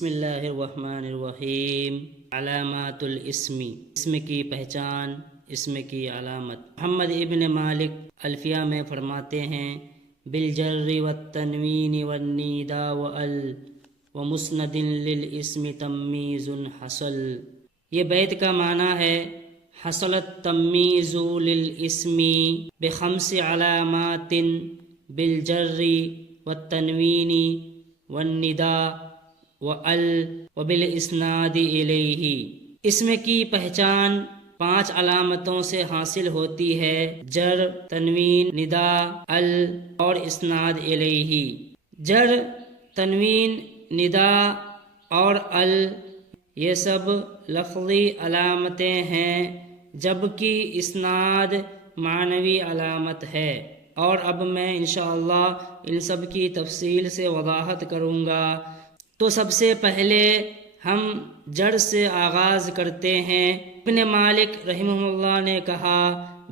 بسم اللہ الرحمن الرحیم۔ علامات الاسم، اسم کی پہچان، اسم کی علامت۔ محمد ابن مالک الفیہ میں فرماتے ہیں بالجر والتنوین والنداء وال ومسند للاسم تمییز حصل۔ یہ بیت کا معنی ہے حصل التمییز للاسم بخمس علامات بالجر والتنوین والنداء وال وبالاسناد الیہ۔ اسم کی پہچان 5 علامتوں سے حاصل ہوتی ہے: جر، تنوین، ندا، ال اور اسناد الیہ۔ جر، تنوین، ندا اور ال یہ سب لفظی علامتیں ہیں، جبکہ اسناد معنوی علامت ہے، اور اب میں انشاءاللہ ان سب کی تفصیل سے وضاحت کروں گا۔ تو سب سے پہلے ہم جر سے آغاز کرتے ہیں۔ ابن مالک رحمہ اللہ نے کہا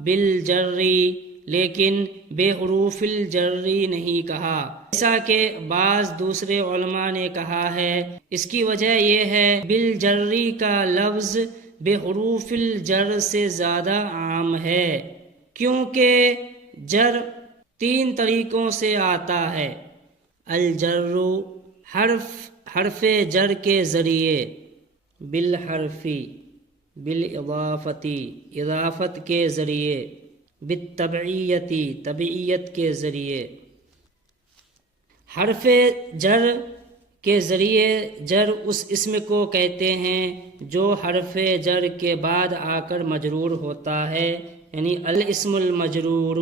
بالجری، لیکن بے حروف الجری نہیں کہا، جیسا کہ بعض دوسرے علماء نے کہا ہے۔ اس کی وجہ یہ ہے بالجری کا لفظ بے حروف الجر سے زیادہ عام ہے، کیونکہ جر 3 طریقوں سے آتا ہے: الجر حرف جر کے ذریعے، بالحرفی بالاضافتی اضافت کے ذریعے، بالتبعیتی تبعیت کے ذریعے۔ حرف جر کے ذریعے جر اس اسم کو کہتے ہیں جو حرف جر کے بعد آ کر مجرور ہوتا ہے، یعنی الاسم المجرور۔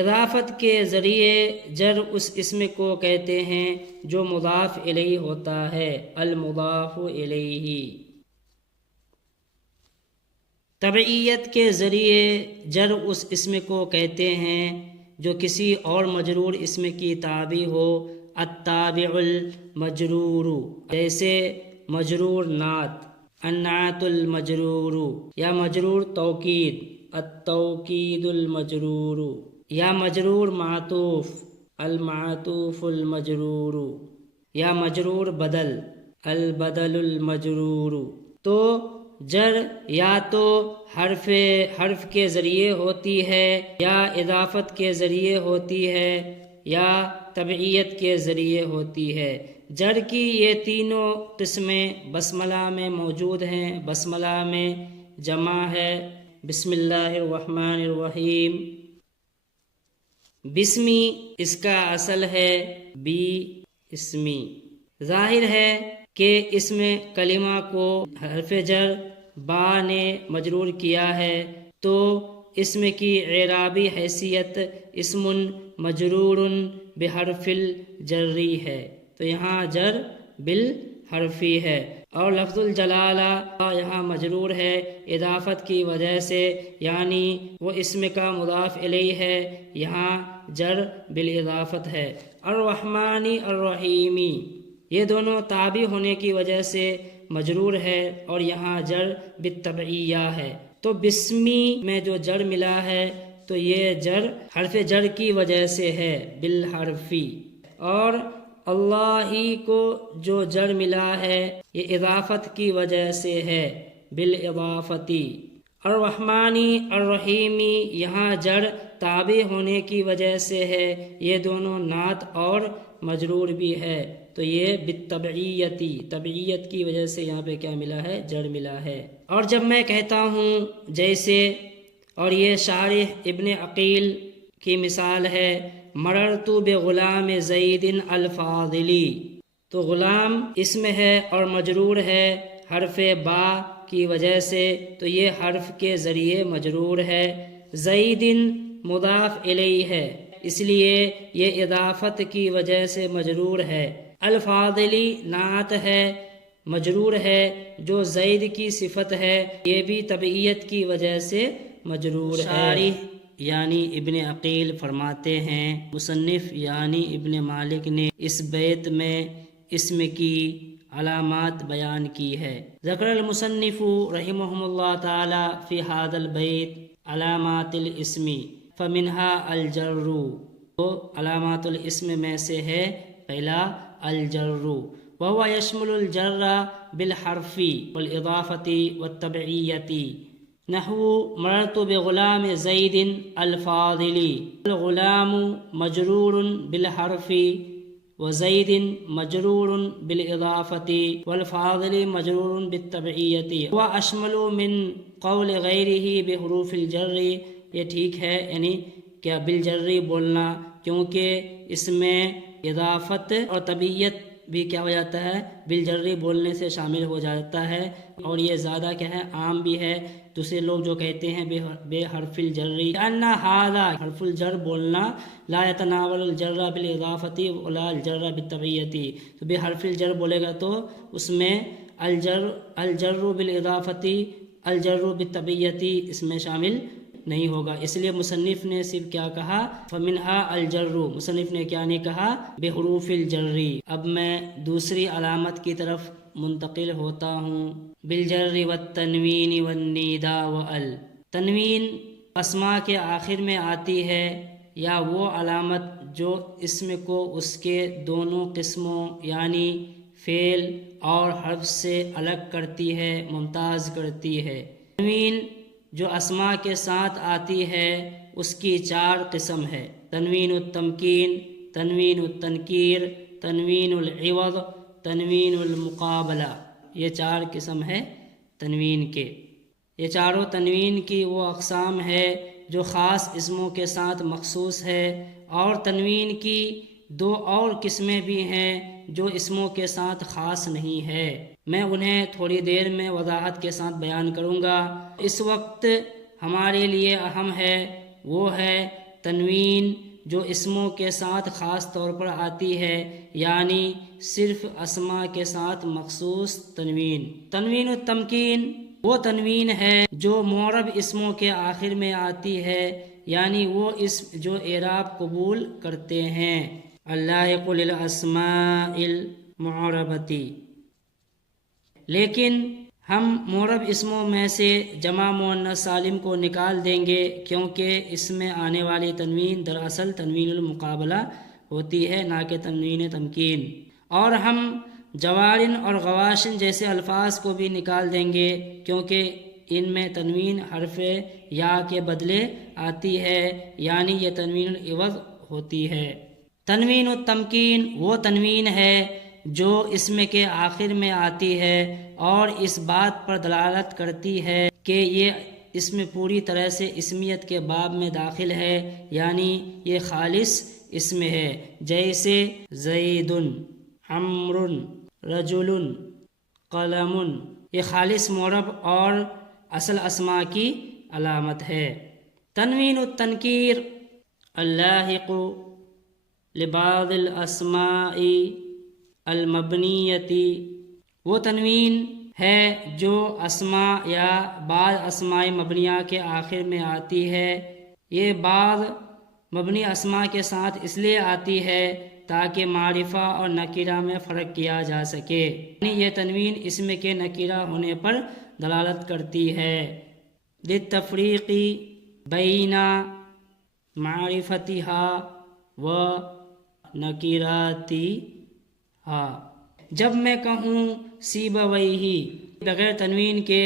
اضافت کے ذریعے جر اس اسم کو کہتے ہیں جو مضاف الیہ ہوتا ہے، المضاف الیہ۔ تبعیت کے ذریعے جر اس اسم کو کہتے ہیں جو کسی اور مجرور اسم کی تابع ہو، التابع المجرور، جیسے مجرور نعت، النعت المجرور، یا مجرور توکید، التوکید المجرور، یا مجرور معطوف، المعطوف المجرور، یا مجرور بدل، البدل المجرور۔ تو جر یا تو حرف کے ذریعے ہوتی ہے، یا اضافت کے ذریعے ہوتی ہے، یا تبعیت کے ذریعے ہوتی ہے۔ جر کی یہ تینوں قسمیں بسملہ میں موجود ہیں۔ بسملہ میں جمع ہے بسم اللہ الرحمن الرحیم۔ بسمی اس کا اصل ہے بی اسمی۔ ظاہر ہے کہ اس میں کلمہ کو حرف جر با نے مجرور کیا ہے، تو اسم کی اعرابی حیثیت اسم مجرور بحرف الجری ہے، تو یہاں جر بالحرفی ہے، اور لفظ الجلالہ یہاں مجرور ہے اضافت کی وجہ سے، یعنی وہ اسم کا مضاف الیہ ہے، یہاں جر بالاضافت ہے۔ الرحمن الرحیمی یہ دونوں تابع ہونے کی وجہ سے مجرور ہے، اور یہاں جر بالتبعیہ ہے۔ تو بسمی میں جو جر ملا ہے تو یہ جر حرف جر کی وجہ سے ہے بالحرفی، اور اللہ کو جو جر ملا ہے یہ اضافت کی وجہ سے ہے بالاضافتی۔ الرحمانی الرحیمی یہاں جر تابع ہونے کی وجہ سے ہے، یہ دونوں نعت اور مجرور بھی ہے، تو یہ بالتبعیتی تبعیت کی وجہ سے یہاں پہ کیا ملا ہے؟ جر ملا ہے۔ اور جب میں کہتا ہوں جیسے، اور یہ شارح ابن عقیل کی مثال ہے، مررت بغلام زید الفاضلی، تو غلام اسم ہے اور مجرور ہے حرف با کی وجہ سے، تو یہ حرف کے ذریعے مجرور ہے۔ زید مضاف الیہ ہے، اس لیے یہ اضافت کی وجہ سے مجرور ہے۔ الفاضلی نعت ہے، مجرور ہے، جو زید کی صفت ہے، یہ بھی تبعیت کی وجہ سے مجرور ہے۔ شارح یعنی ابن عقیل فرماتے ہیں مصنف یعنی ابن مالک نے اس بیت میں اسم کی علامات بیان کی ہے۔ ذکر المصنف رحمہ اللہ تعالی فی ھذا البیت علامات الاسم فمنها الجر، تو علامات الاسم میں سے ہے پہلا الجر، وهو يشمل الجر بالحرف والإضافة والتبعية نحو مررت بغلام زيد الفاضل، الغلام مجرور بالحرف وزيد مجرور بالإضافة والفاضل مجرور بالتبعية وأشمل من قول غيره بحروف الجر. یہ ٹھیک ہے، یعنی کیا بالجر بولنا، کیونکہ اس میں اضافت اور طبعیت بھی کیا ہو جاتا ہے، بالجر بولنے سے شامل ہو جاتا ہے، اور یہ زیادہ کیا ہے، عام بھی ہے. دوسرے لوگ جو کہتے ہیں بے حرف الجر، ان ھذا حرف الجر بولنا لا يتناول الجر بالاضافه ولا الجر بالتبعیه، تو بے حرف الجر بولے گا تو اس میں الجر بالاضافه الجر بالتبعیه اس میں شامل نہیں ہوگا. اس لیے مصنف نے صرف کیا کہا، فمنها الجر، مصنف نے کیا نہیں کہا، بحروف الجر. اب میں دوسری علامت کی طرف منتقل ہوتا ہوں. بالجر والتنوین والنداء وال، تنوین اسماء کے آخر میں آتی ہے، یا وہ علامت جو اسم کو اس کے دونوں قسموں یعنی فعل اور حرف سے الگ کرتی ہے، ممتاز کرتی ہے. تنوین جو اسماء کے ساتھ آتی ہے اس کی 4 قسم ہے: تنوین التمکین، تنوین التنکیر، تنوین العوض، تنوین المقابلہ. یہ 4 قسم ہے تنوین کے. یہ چاروں تنوین کی وہ اقسام ہے جو خاص اسموں کے ساتھ مخصوص ہے، اور تنوین کی 2 اور قسمیں بھی ہیں جو اسموں کے ساتھ خاص نہیں ہے. میں انہیں تھوڑی دیر میں وضاحت کے ساتھ بیان کروں گا. اس وقت ہمارے لیے اہم ہے وہ ہے تنوین جو اسموں کے ساتھ خاص طور پر آتی ہے، یعنی صرف اسماء کے ساتھ مخصوص تنوین. تنوین التمکین وہ تنوین ہے جو معرب اسموں کے آخر میں آتی ہے، یعنی وہ اسم جو اعراب قبول کرتے ہیں. اللائق للاسماء المعربۃ. لیکن ہم معرب اسموں میں سے جمع مؤنث سالم کو نکال دیں گے، کیونکہ اس میں آنے والی تنوین دراصل تنوین المقابلہ ہوتی ہے، نہ کہ تنوین تمکین. اور ہم جوارن اور غواشن جیسے الفاظ کو بھی نکال دیں گے، کیونکہ ان میں تنوین حرف یا کے بدلے آتی ہے، یعنی یہ تنوین العوض ہوتی ہے. تنوین التمکین وہ تنوین ہے جو اسم کے آخر میں آتی ہے اور اس بات پر دلالت کرتی ہے کہ یہ اسم پوری طرح سے اسمیت کے باب میں داخل ہے، یعنی یہ خالص اسم ہے. جیسے زید، عمرو، رجل، قلم. یہ خالص معرب اور اصل اسماء کی علامت ہے. تنوین التنکیر اللاحق لبعض الاسماء المبنیۃ وہ تنوین ہے جو اسماء یا بعض اسماء مبنیہ کے آخر میں آتی ہے. یہ بعض مبنی اسماء کے ساتھ اس لیے آتی ہے تاکہ معرفہ اور نکرہ میں فرق کیا جا سکے، یعنی یہ تنوین اسم کے نکرہ ہونے پر دلالت کرتی ہے. للتفریق بین معرفتها و نکراتها. جب میں کہوں سیبویہ بغیر تنوین کے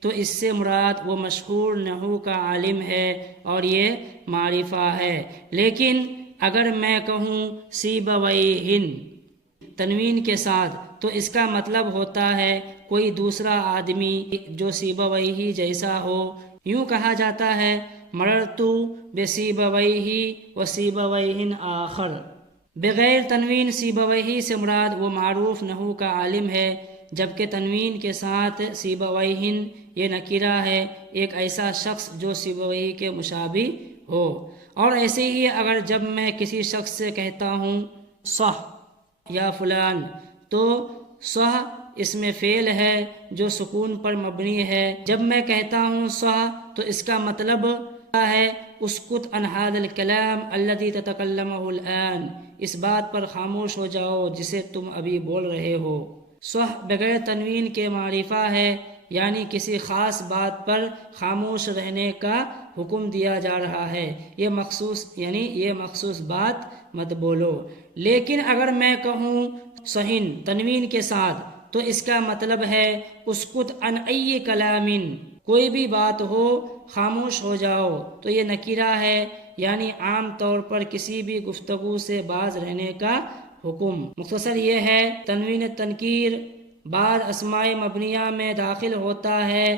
تو اس سے مراد وہ مشہور نحو کا عالم ہے اور یہ معرفہ ہے. لیکن اگر میں کہوں سیبویہن تنوین کے ساتھ تو اس کا مطلب ہوتا ہے کوئی دوسرا آدمی جو سیبویہ جیسا ہو. یوں کہا جاتا ہے مررت بسیبویہ و سیبویہن آخر. بغیر تنوین سیبویہ سے مراد وہ معروف نحو کا عالم ہے، جبکہ تنوین کے ساتھ سیبویہن یہ نکرہ ہے، ایک ایسا شخص جو سیبویہ کے مشابہ ہو. اور ایسے ہی اگر جب میں کسی شخص سے کہتا ہوں صح یا فلان تو صح اسم فعل ہے جو سکون پر مبنی ہے. جب میں کہتا ہوں صح تو اس کا مطلب ہے اسکت عن ھذا الکلام الذی تتکلمہ الآن، اس بات پر خاموش ہو جاؤ جسے تم ابھی بول رہے ہو. صح بغیر تنوین کے معرفہ ہے، یعنی کسی خاص بات پر خاموش رہنے کا حکم دیا جا رہا ہے. یہ مخصوص بات مت بولو۔ لیکن اگر میں کہوں صحن تنوین کے ساتھ تو اس کا مطلب ہے اسکت عن ای کلام، کوئی بھی بات ہو خاموش ہو جاؤ، تو یہ نکیرہ ہے، یعنی عام طور پر کسی بھی گفتگو سے باز رہنے کا حکم۔ مختصر یہ ہے تنوین تنکیر بعض اسماء مبنیہ میں داخل ہوتا ہے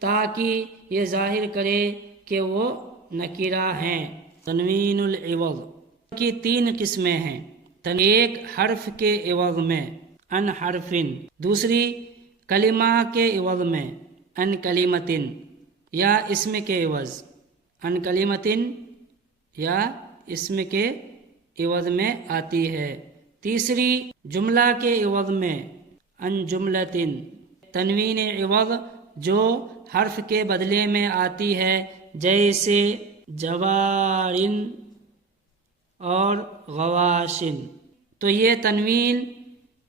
تاکہ یہ ظاہر کرے کہ وہ نکیرہ ہیں۔ تنوین العوض کی 3 قسمیں ہیں۔ ایک حرف کے عوض میں ان حرفن، دوسری کلمہ کے عوض میں ان کلمتن یا اسم کے عوض ان کلمتن یا اسم کے عوض میں آتی ہے، تیسری جملہ کے عوض میں ان جملتن۔ تنوین عوض جو حرف کے بدلے میں آتی ہے جیسے جوارن اور غواشن، تو یہ تنوین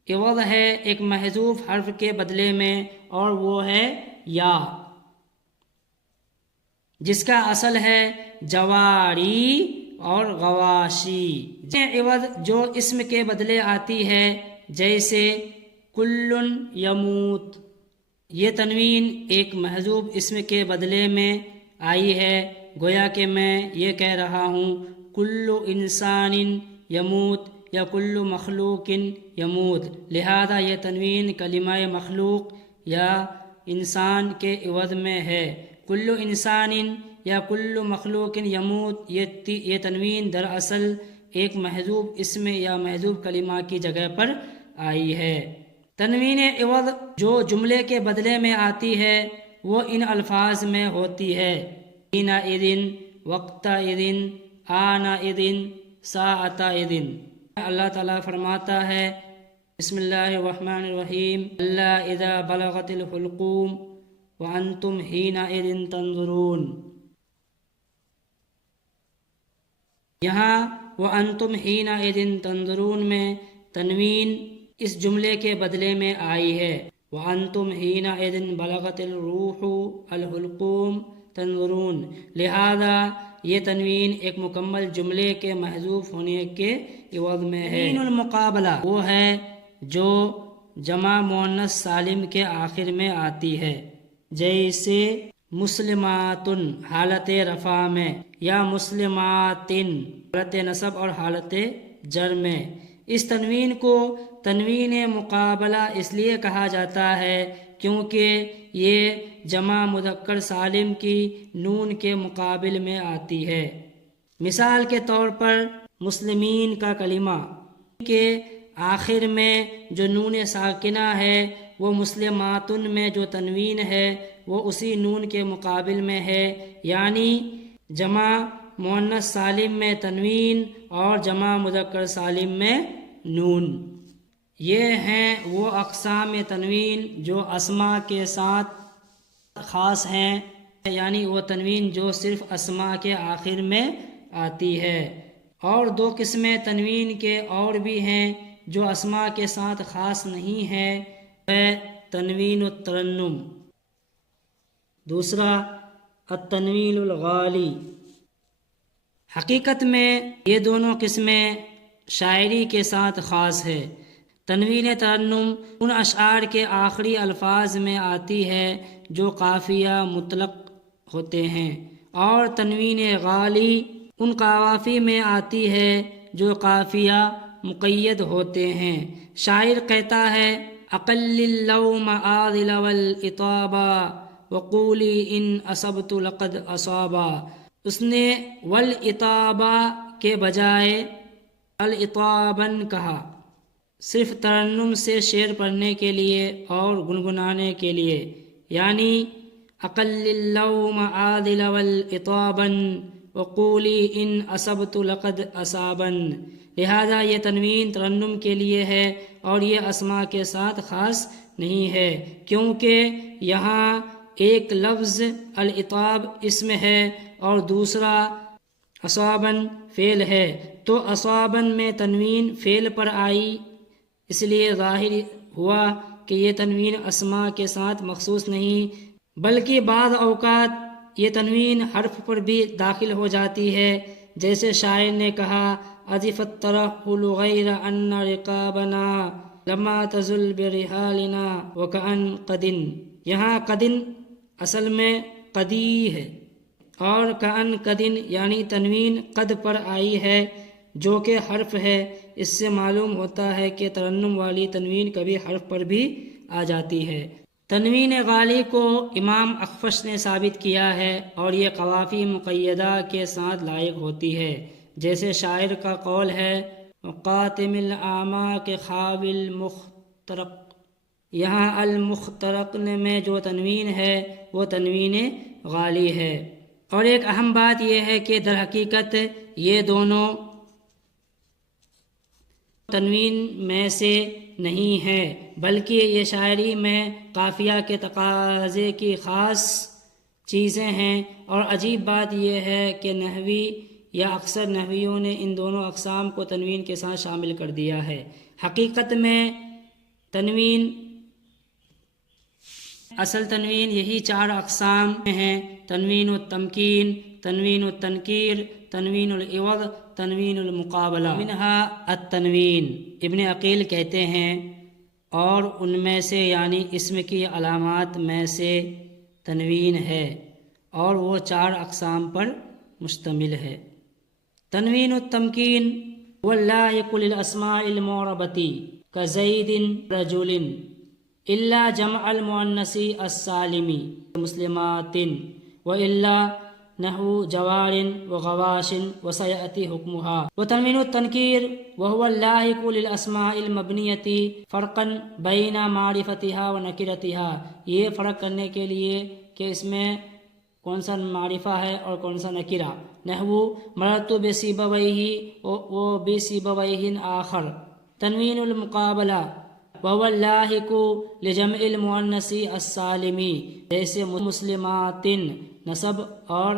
عوض ہے ایک محذوف حرف کے بدلے میں، اور وہ ہے یا، جس کا اصل ہے جواری اور غواشی۔ عوض جو اسم کے بدلے آتی ہے جیسے کل یموت، یہ تنوین ایک محذوف اسم کے بدلے میں آئی ہے، گویا کہ میں یہ کہہ رہا ہوں کل انسان یموت یا کل مخلوق یموت، لہذا یہ تنوین کلمہ مخلوق یا انسان کے عوض میں ہے۔ کل انسان یا کل مخلوق یموت، یہ تنوین دراصل ایک محذوف اسم یا محذوف کلمہ کی جگہ پر آئی ہے۔ تنوین عوض جو جملے کے بدلے میں آتی ہے وہ ان الفاظ میں ہوتی ہے حین اذن، وقت اذن، آن اذن، ساعت اذن۔ اللہ تعالیٰ فرماتا ہے بسم اللہ الرحمن الرحیم اللہ اذا بلغت الحلقوم وانتم حین اذن تنظرون۔ یہاں وانتم حین اذن تنظرون میں تنوین اس جملے کے بدلے میں آئی ہے، وانتم حین اذن بلغت الروح الحلقوم تنظرون، لہذا یہ تنوین ایک مکمل جملے کے محذوف ہونے کے عوض میں ہے۔ تنوین المقابلہ وہ ہے جو جمع مؤنث سالم کے آخر میں آتی ہے، جیسے مسلماتن حالت رفع میں یا مسلماتن حالت نصب اور حالت جر میں۔ اس تنوین کو تنوین مقابلہ اس لیے کہا جاتا ہے کیونکہ یہ جمع مذکر سالم کی نون کے مقابل میں آتی ہے۔ مثال کے طور پر مسلمین کا کلمہ کے آخر میں جو نون ساکنہ ہے وہ مسلماتن میں جو تنوین ہے وہ اسی نون کے مقابل میں ہے، یعنی جمع مؤنث سالم میں تنوین اور جمع مذکر سالم میں نون۔ یہ ہیں وہ اقسام تنوین جو اسماء کے ساتھ خاص ہیں، یعنی وہ تنوین جو صرف اسماء کے آخر میں آتی ہے۔ اور 2 قسمیں تنوین کے اور بھی ہیں جو اسماء کے ساتھ خاص نہیں ہے، تنوین الترنم، دوسرا التنوین الغالی۔ حقیقت میں یہ دونوں قسمیں شاعری کے ساتھ خاص ہے۔ تنوین ترنم ان اشعار کے آخری الفاظ میں آتی ہے جو قافیہ مطلق ہوتے ہیں، اور تنوین غالی ان قوافی میں آتی ہے جو قافیہ مقید ہوتے ہیں۔ شاعر کہتا ہے اقل اللوم آذل والعطابا وقولی ان اصبت لقد اصابا، اس نے والعطابا کے بجائے العطابن کہا، صرف ترنم سے شعر پڑھنے کے لیے اور گنگنانے کے لیے، یعنی اقل اللوم عادل والعطابن وقولی ان اصبت لقد اصابن، لہذا یہ تنوین ترنم کے لیے ہے اور یہ اسماء کے ساتھ خاص نہیں ہے، کیونکہ یہاں ایک لفظ العطاب اسم ہے اور دوسرا اصابن فعل ہے، تو اصابن میں تنوین فعل پر آئی، اس لیے ظاہر ہوا کہ یہ تنوین اسماء کے ساتھ مخصوص نہیں، بلکہ بعض اوقات یہ تنوین حرف پر بھی داخل ہو جاتی ہے، جیسے شاعر نے کہا أضف الترحل غير أن رقابنا لما تزل برحالنا وكأن قدن، یہاں قدن اصل میں قدی ہے، اور کأن قدن یعنی تنوین قد پر آئی ہے جو کہ حرف ہے۔ اس سے معلوم ہوتا ہے کہ ترنم والی تنوین کبھی حرف پر بھی آ جاتی ہے۔ تنوین غالی کو امام اخفش نے ثابت کیا ہے، اور یہ قوافی مقیدہ کے ساتھ لائق ہوتی ہے، جیسے شاعر کا قول ہے قاتم الأعمى کے خواب المخترق، یہاں المخترق میں جو تنوین ہے وہ تنوین غالی ہے۔ اور ایک اہم بات یہ ہے کہ در حقیقت یہ دونوں تنوین میں سے نہیں ہے، بلکہ یہ شاعری میں قافیہ کے تقاضے کی خاص چیزیں ہیں۔ اور عجیب بات یہ ہے کہ نحوی یا اکثر نحویوں نے ان دونوں اقسام کو تنوین کے ساتھ شامل کر دیا ہے۔ حقیقت میں تنوین اصل تنوین یہی 4 اقسام ہیں: تنوین التمکین، تنوین التنکیر، تنوین العوض، تنوین المقابلہ۔ منہا التنوین، ابن عقیل کہتے ہیں، اور ان میں سے یعنی اسم کی علامات میں سے تنوین ہے، اور وہ 4 اقسام پر مشتمل ہے۔ تنوین التمکین واللائق للاسماء المعربۃ کزید رجل الا جمع المؤنث السالم مسلمات والا نحو جوار وغواش وسيأتي حكمها۔ وتنوین التنکیر وهو اللائق للاسماء المبنیة فرقا بین معرفتها ونکرتها، یہ فرق کرنے کے لیے کہ اس میں کون سا معرفہ ہے اور کون سا نکرہ، نحو مررت بسیبویہ و بسیبویہ آخر۔ تنوین المقابلہ وهو اللاحق لجمع المؤنث السالم، جیسے مسلمات نصب اور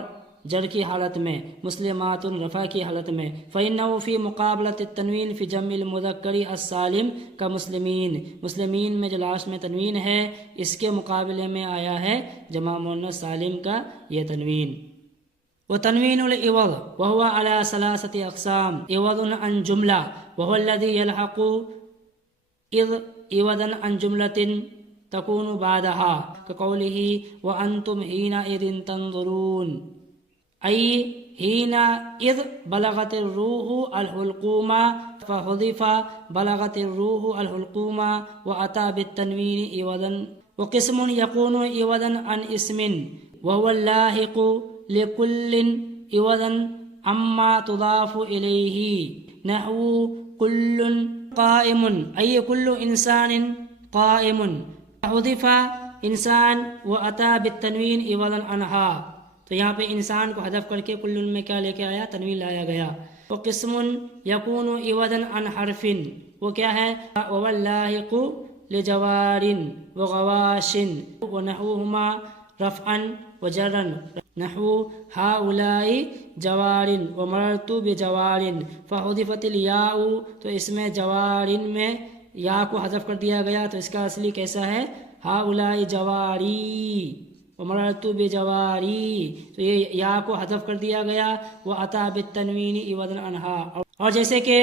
جر کی حالت میں، مسلمات رفع کی حالت میں۔ فإنه في مقابلة التنوین في جمع المذکر السالم كمسلمین، مسلمین میں جو لاسٹ میں تنوین ہے اس کے مقابلے میں آیا ہے جمع مؤنث سالم کا یہ تنوین۔ وتنوین العوض وهو على 3 اقسام: عوض عن جملہ وهو الذي يلحق اذ عوضا عن جملة تكون بعدها كقوله وأنتم حينئذ تنظرون، أي حينئذ بلغت الروح الحلقوم فحذف بلغت الروح الحلقوم وأتى بالتنوين عوضا۔ وقسم يكون عوضا عن اسم وهو اللاحق لكل عوضا عما تضاف إليه، نحو كل قائم أي كل إنسان قائم، حذف انسان وأتى بالتنوین عوضا عنها، تو یہاں پہ انسان کو حذف کر کے کل میں کیا لے کے آیا؟ تنوین لایا گیا۔ وقسم يكون عوضا عن حرف، وہ کیا ہے؟ وهو اللاحق لجوار وغواش ونحوهما رفعا وجرا، نحو هؤلاء جوار ومررت بجوار فحذفت الياء، تو اس میں جوار میں یا کو حذف کر دیا گیا، تو اس کا اصلی کیسا ہے؟ هؤلاء جواری ومررت بجواری، تو یہ یا کو حذف کر دیا گیا۔ وَأَتَى بِالتَّنْوِينِ عِوَضًا عَنْهَا، اور جیسے کہ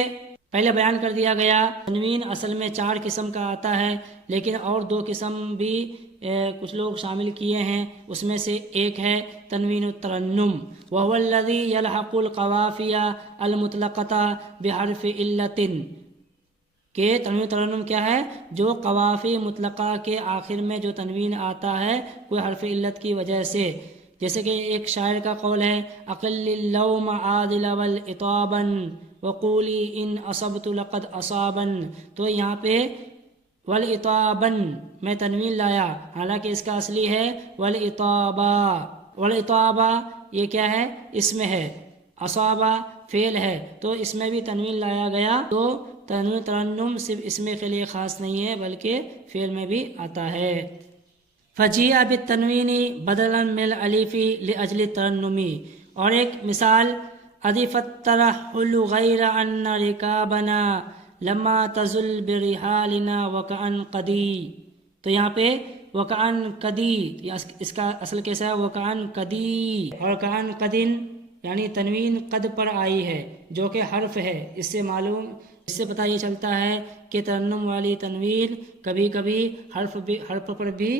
پہلے بیان کر دیا گیا تنوین اصل میں 4 قسم کا آتا ہے، لیکن اور 2 قسم بھی کچھ لوگ شامل کیے ہیں، اس میں سے ایک ہے تنوین الترنم، وهو الذي يلحق القوافي المطلقة بحرف علة، کہ تنوین ترنم کیا ہے؟ جو قوافی مطلقہ کے آخر میں جو تنوین آتا ہے کوئی حرف علت کی وجہ سے، جیسے کہ ایک شاعر کا قول ہے اقل اللوم عادل والعطابا وقولی ان اصبت لقد اصابا، تو یہاں پہ والعطابا میں تنوین لایا، حالانکہ اس کا اصلی ہے والعطابا۔ والعطابا یہ کیا ہے؟ اسم ہے، اصابہ فعل ہے، تو اس میں بھی تنوین لایا گیا۔ تو تنوین ترنم صرف اسم کے لیے خاص نہیں ہے بلکہ فعل میں بھی آتا ہے۔ فجیع بالتنوین بدلا من الالف لاجل الترنم، اور ایک مثال اضف الترحل غیر ان رکابنا لما تزل برحالنا وکأن قدی، تو یہاں پہ وکأن قدی، اس کا اصل کیسا ہے؟ وکأن قدی، اور کأن قدن یعنی تنوین قد پر آئی ہے جو کہ حرف ہے، اس سے پتہ یہ چلتا ہے کہ ترنم والی تنوین کبھی کبھی حرف پر بھی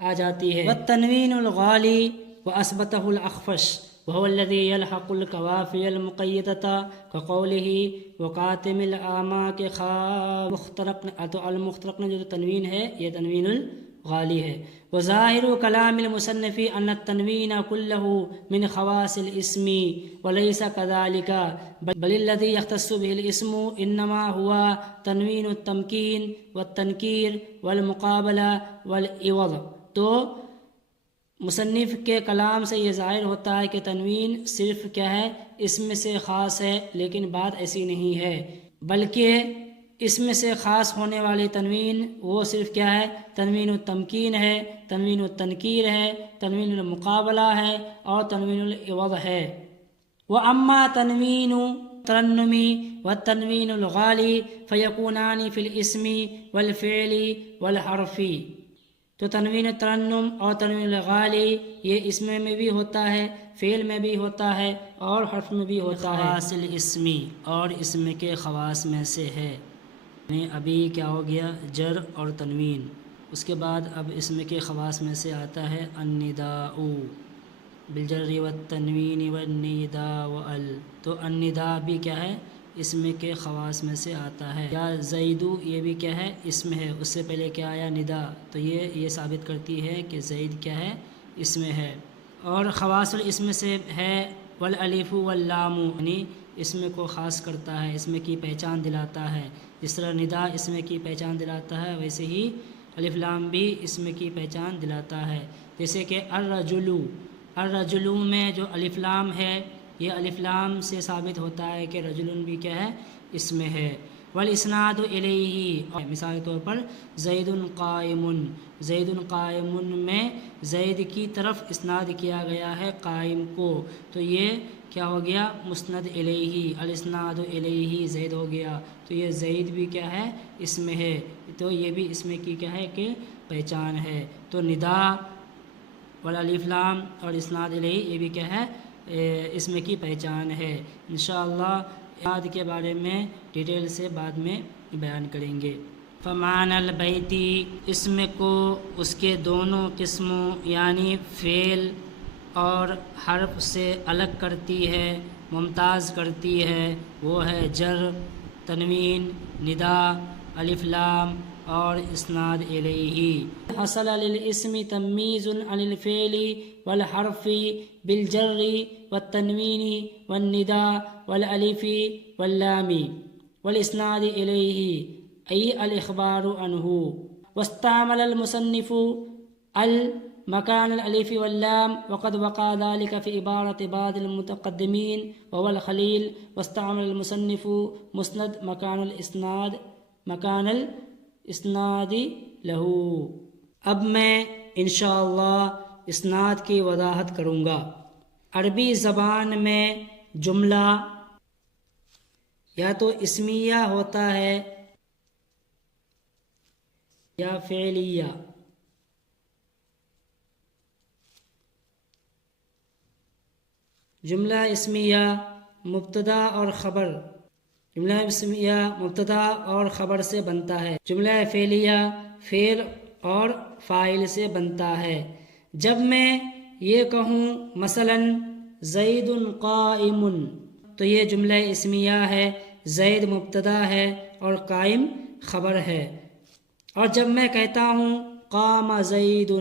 آ جاتی ہے۔ والتنوین الغالی وأثبته الأخفش وهو الذي يلحق القوافي المقيدة كقوله وقاتم الآماك خا المخترق جو تنوین ہے یہ تنوین الغالی ہے۔ وظاہر کلام المصنف ان التنوین كله من خواص الاسم وليس كذلك بل الذي يختص به الاسم انما هو تنوین التمکین والتنکیر والمقابلہ والعوض۔ تو مصنف کے کلام سے یہ ظاہر ہوتا ہے کہ تنوین صرف کیا ہے، اسم سے خاص ہے، لیکن بات ایسی نہیں ہے، بلکہ اسم سے خاص ہونے والی تنوین وہ صرف کیا ہے، تنوین التمکین ہے، تنوین التنکیر ہے، تنوین المقابلہ ہے اور تنوین العوض ہے۔ وَأَمَّا تنوین ترنمی والتنوین الغالی فیکونان فی الاسم والفعل والحرف۔ تو تنوین ترنم اور تنوین الغالی یہ اسم میں بھی ہوتا ہے، فعل میں بھی ہوتا ہے اور حرف میں بھی ہوتا ہے۔ خواص الاسم اور اسم کے خواص میں سے ہے، یعنی ابھی کیا ہو گیا، جر اور تنوین، اس کے بعد اب اسم کے خواص میں سے آتا ہے النداء بالجر والتنوین والنداء وال۔ تو النداء بھی کیا ہے، اسم کے خواص میں سے آتا ہے۔ یا زیدو یہ بھی کیا ہے، اسم ہے، اس سے پہلے کیا آیا، ندا، تو یہ ثابت کرتی ہے کہ زید کیا ہے، اسم ہے۔ اور خواص الاسم سے ہے والالف واللام، یعنی اسم کو خاص کرتا ہے، اسم کی پہچان دلاتا ہے، جس طرح ندا اسم کی پہچان دلاتا ہے ویسے ہی الف لام بھی اسم کی پہچان دلاتا ہے۔ جیسے کہ الرجل میں جو الف لام ہے یہ الف لام سے ثابت ہوتا ہے کہ رجل بھی کیا ہے، اسم ہے۔ والاسناد الیہ، مثال کے طور پر زید قائم میں زید کی طرف اسناد کیا گیا ہے قائم کو، تو یہ کیا ہو گیا، مسند الیہ، الاسناد الیہ زید ہو گیا، تو یہ زید بھی کیا ہے، اسم ہے، تو یہ بھی اسم کی کیا ہے کہ پہچان ہے۔ تو ندا والالف لام اور اسناد الیہ یہ بھی کیا ہے، اسم کی پہچان ہے۔ انشاءاللہ اسناد کے بارے میں ڈیٹیل سے بعد میں بیان کریں گے۔ فمعنی البیتی، اسم کو اس کے دونوں قسموں یعنی فعل اور حرف سے الگ کرتی ہے، ممتاز کرتی ہے، وہ ہے جر، تنوین، ندا، الف لام اور اسناد الیہ۔ حصل للاسم تمییز عن الفعل والحرف بالجر والتنوین والنداء والالف واللام والاسناد الیہ ای الاخبار عنہ۔ واستعمل المصنف مكان الالف واللام وقد وقع ذلك في عبارة بعض المتقدمين وهو الخليل، واستعمل المصنف مسند مكان الاسناد له۔ اب میں انشاءاللہ اسناد کی وضاحت کروں گا۔ عربی زبان میں جملہ یا تو اسمیہ ہوتا ہے یا فعلیہ۔ جملہ اسمیہ مبتدا اور خبر، جملہ اسمیہ مبتدا اور خبر سے بنتا ہے۔ جملہ فعلیہ فعل اور فاعل سے بنتا ہے۔ جب میں یہ کہوں مثلا زید قائم، تو یہ جملہ اسمیہ ہے، زید مبتدا ہے اور قائم خبر ہے۔ اور جب میں کہتا ہوں قام زید،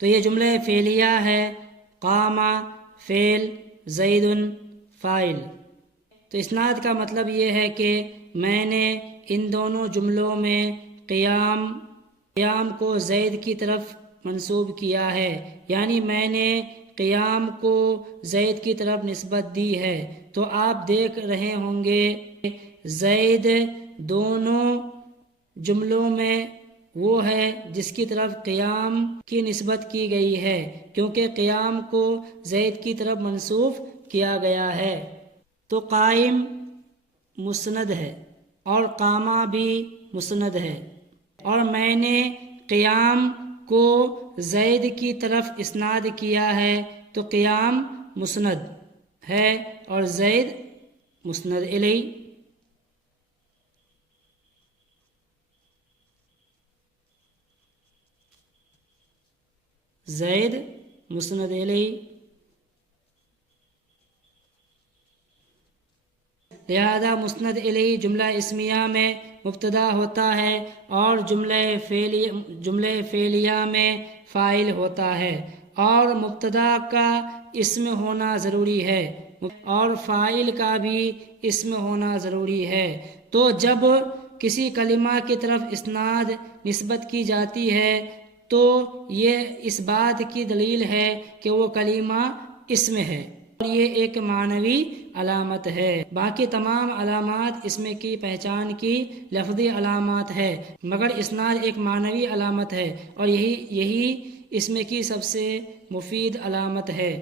تو یہ جملہ فعلیہ ہے، قام فعل، زید فاعل۔ تو اسناد کا مطلب یہ ہے کہ میں نے ان دونوں جملوں میں قیام کو زید کی طرف منسوب کیا ہے، یعنی میں نے قیام کو زید کی طرف نسبت دی ہے۔ تو آپ دیکھ رہے ہوں گے زید دونوں جملوں میں وہ ہے جس کی طرف قیام کی نسبت کی گئی ہے، کیونکہ قیام کو زید کی طرف منسوب کیا گیا ہے۔ تو قائم مسند ہے اور قامہ بھی مسند ہے، اور میں نے قیام کو زید کی طرف اسناد کیا ہے، تو قیام مسند ہے اور زید مسند الیہ، زید مسند الیہ، لہذا مسند الیہ جملہ اسمیہ میں مبتدا ہوتا ہے اور جملہ فعلیہ میں فاعل ہوتا ہے، اور مبتدا کا اسم ہونا ضروری ہے اور فاعل کا بھی اسم ہونا ضروری ہے۔ تو جب کسی کلمہ کی طرف اسناد نسبت کی جاتی ہے تو یہ اس بات کی دلیل ہے کہ وہ کلمہ اسم ہے اور یہ ایک معنوی علامت ہے۔ باقی تمام علامات اسم کی پہچان کی لفظی علامات ہے، مگر اسناد ایک معنوی علامت ہے اور یہی اسم کی سب سے مفید علامت ہے۔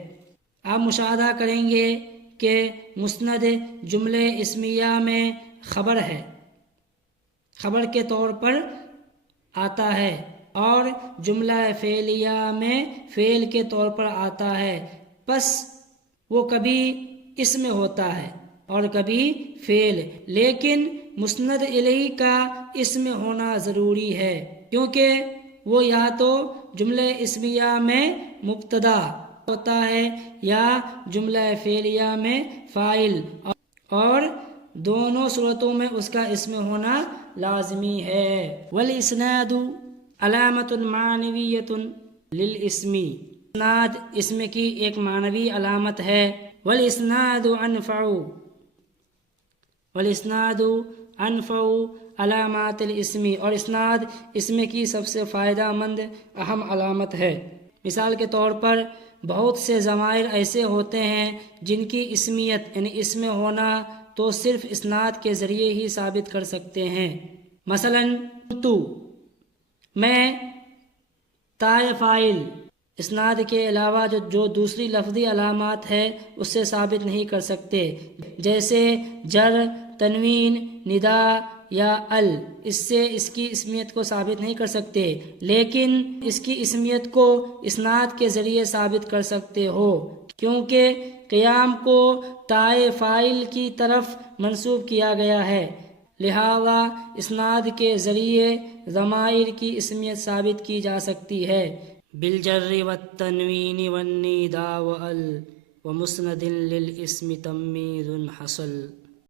آپ مشاہدہ کریں گے کہ مسند جملہ اسمیہ میں خبر ہے، خبر کے طور پر آتا ہے، اور جملہ فعلیہ میں فعل کے طور پر آتا ہے، پس وہ کبھی اسم ہوتا ہے اور کبھی فعل، لیکن مسند الیہ کا اسم ہونا ضروری ہے کیونکہ وہ یا تو جملہ اسمیہ میں مبتدا ہوتا ہے یا جملہ فعلیہ میں فاعل، اور دونوں صورتوں میں اس کا اسم ہونا لازمی ہے۔ والاسناد علامۃ معنویۃ للاسم، اسناد اسم کی ایک معنوی علامت ہے۔ والاسناد انفع علامات الاسم، اور اسناد اسم کی سب سے فائدہ مند اہم علامت ہے۔ مثال کے طور پر بہت سے ضمائر ایسے ہوتے ہیں جن کی اسمیت یعنی اسم ہونا تو صرف اسناد کے ذریعے ہی ثابت کر سکتے ہیں۔ مثلا تو میں، تائے فاعل اسناد کے علاوہ جو دوسری لفظی علامات ہے اس سے ثابت نہیں کر سکتے، جیسے جر، تنوین، ندا یا ال، اس سے اس کی اسمیت کو ثابت نہیں کر سکتے، لیکن اس کی اسمیت کو اسناد کے ذریعے ثابت کر سکتے ہو، کیونکہ قیام کو تائے فاعل کی طرف منسوب کیا گیا ہے، لہذا اسناد کے ذریعے ضمائر کی اسمیت ثابت کی جا سکتی ہے۔ بالجر والتنوین والنداء وال ومسند للاسم تمییز حصل۔